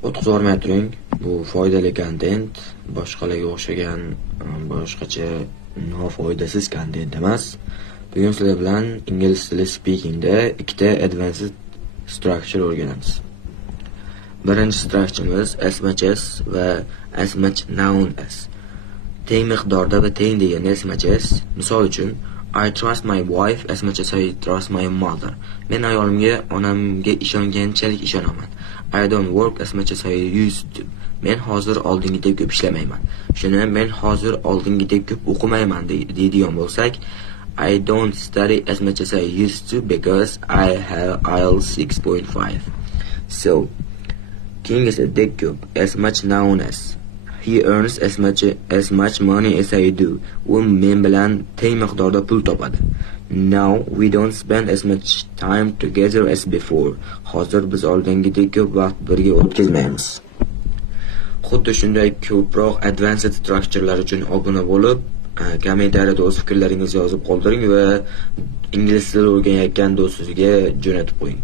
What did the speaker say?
O'tkazormay turing, bu foydali kontent, boshqalarga o'xshagan boshqacha nofoydasiz kontent emas. Bugun sizlar bilan ingliz tili speakingda ikkita advanced structure o'rganamiz. Birinchi structureimiz as much as va as much noun as. Teng miqdorda va teng degani as much as. Misol uchun, I trust my wife as much as I trust my mother. Men ayolimga, onamga ishonganchalik ishonaman. I don't work as much as I used to. Men hozir oldingidek ko'p ishlamayman. Shuni men hozir oldingidek ko'p o'qimayman deydigan bo'lsak, I don't study as much as I used to because I have IELTS 6.5. So, King is a dek ko'p, as much noun as. He earns as much money as I do. U men bilan teng miqdorda pul topadi. Now we don't spend as much time together as before. Hozir biz oldingidek ko'p vaqt birga o'tkazmaymiz. Xuddi shunday ko'proq advanced structurelar uchun obuna bo'lib, kommentariyada o'z fikrlaringizni yozib qoldiring va ingliz tili o'rganayotgan do'stingizga jo'natib qo'ying.